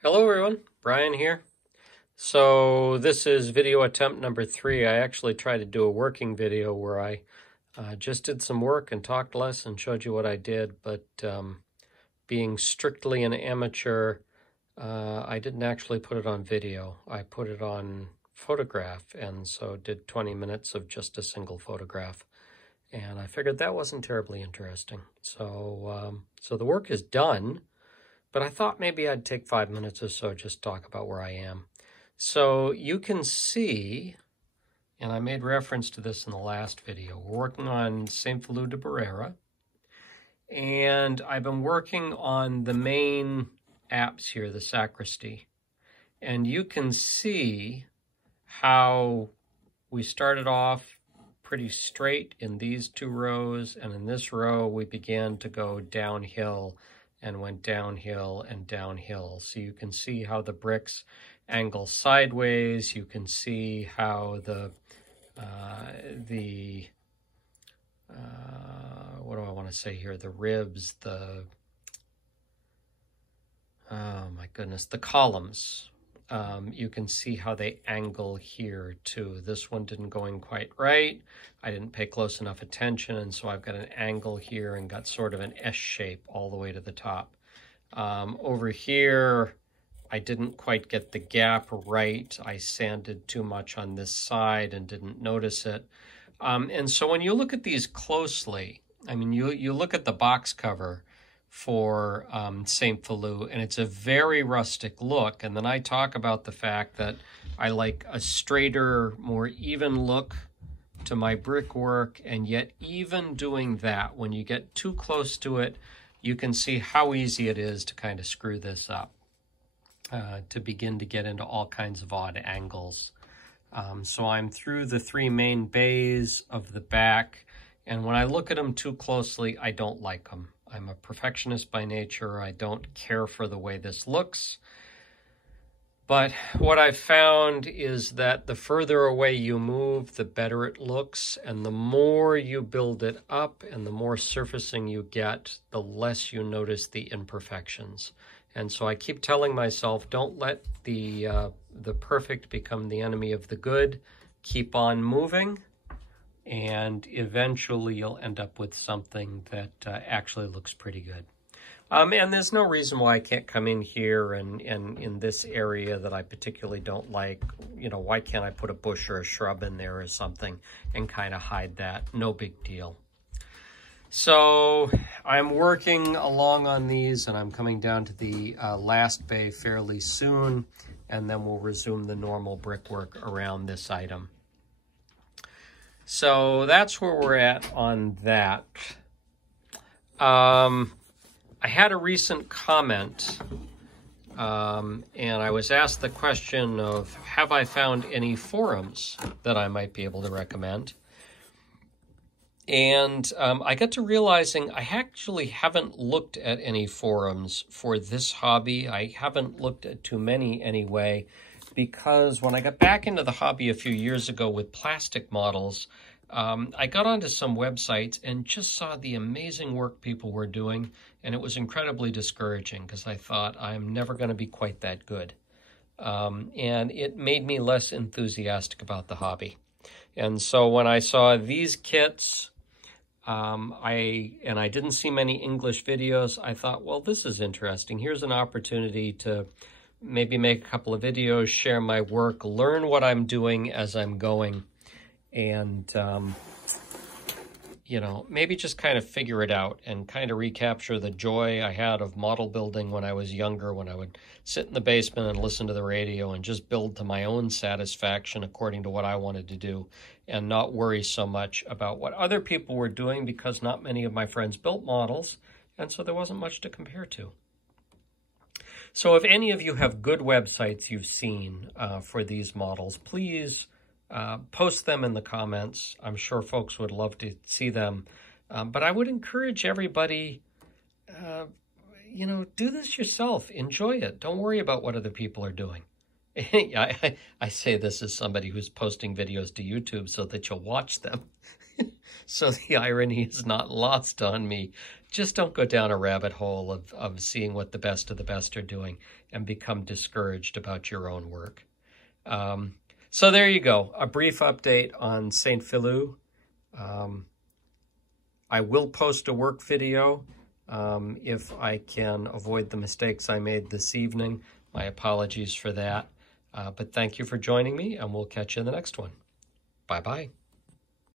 Hello everyone, Brian here. So this is video attempt number 3. I actually tried to do a working video where I just did some work and talked less and showed you what I did, but being strictly an amateur, I didn't actually put it on video. I put it on photograph, and so did 20 minutes of just a single photograph. And I figured that wasn't terribly interesting. So the work is done. But I thought maybe I'd take 5 minutes or so just talk about where I am. So you can see, and I made reference to this in the last video, we're working on St. Feliu de Barruera. And I've been working on the main apse here, the sacristy. And you can see how we started off pretty straight in these 2 rows, and in this row we began to go downhill and went downhill and downhill. So you can see how the bricks angle sideways. You can see how the what do I want to say here? The ribs, oh my goodness, the columns. You can see how they angle here too. This one didn't go in quite right. I didn't pay close enough attention, and so I've got an angle here and got sort of an S shape all the way to the top. Over here, I didn't quite get the gap right. I sanded too much on this side and didn't notice it. And so when you look at these closely, I mean, you look at the box cover for St. Feliu, and it's a very rustic look. And then I talk about the fact that I like a straighter, more even look to my brickwork, and yet even doing that, when you get too close to it, you can see how easy it is to kind of screw this up, to begin to get into all kinds of odd angles. So I'm through the 3 main bays of the back, and when I look at them too closely, I don't like them. I'm a perfectionist by nature. I don't care for the way this looks. But what I've found is that the further away you move, the better it looks. And the more you build it up and the more surfacing you get, the less you notice the imperfections. And so I keep telling myself, don't let the perfect become the enemy of the good. Keep on moving. And eventually you'll end up with something that actually looks pretty good. And there's no reason why I can't come in here and in this area that I particularly don't like, you know, why can't I put a bush or a shrub in there or something and kind of hide that? No big deal. So I'm working along on these, and I'm coming down to the last bay fairly soon, and then we'll resume the normal brickwork around this item. So that's where we're at on that. I had a recent comment, and I was asked the question of, have I found any forums that I might be able to recommend? And I got to realizing I actually haven't looked at any forums for this hobby. I haven't looked at too many anyway, because when I got back into the hobby a few years ago with plastic models, I got onto some websites and just saw the amazing work people were doing, and it was incredibly discouraging because I thought, I'm never going to be quite that good. And it made me less enthusiastic about the hobby. And so when I saw these kits, I didn't see many English videos, I thought, well, this is interesting. Here's an opportunity to maybe make a couple of videos, share my work, learn what I'm doing as I'm going, and, you know, maybe just kind of figure it out and kind of recapture the joy I had of model building when I was younger, when I would sit in the basement and listen to the radio and just build to my own satisfaction according to what I wanted to do, and not worry so much about what other people were doing, because not many of my friends built models, and so there wasn't much to compare to. So if any of you have good websites you've seen for these models, please post them in the comments. I'm sure folks would love to see them. But I would encourage everybody, you know, do this yourself. Enjoy it. Don't worry about what other people are doing. I say this as somebody who's posting videos to YouTube so that you'll watch them. So the irony is not lost on me. Just don't go down a rabbit hole of seeing what the best of the best are doing and become discouraged about your own work. So there you go, a brief update on St. Feliu. I will post a work video if I can avoid the mistakes I made this evening. My apologies for that. But thank you for joining me, and we'll catch you in the next one. Bye-bye.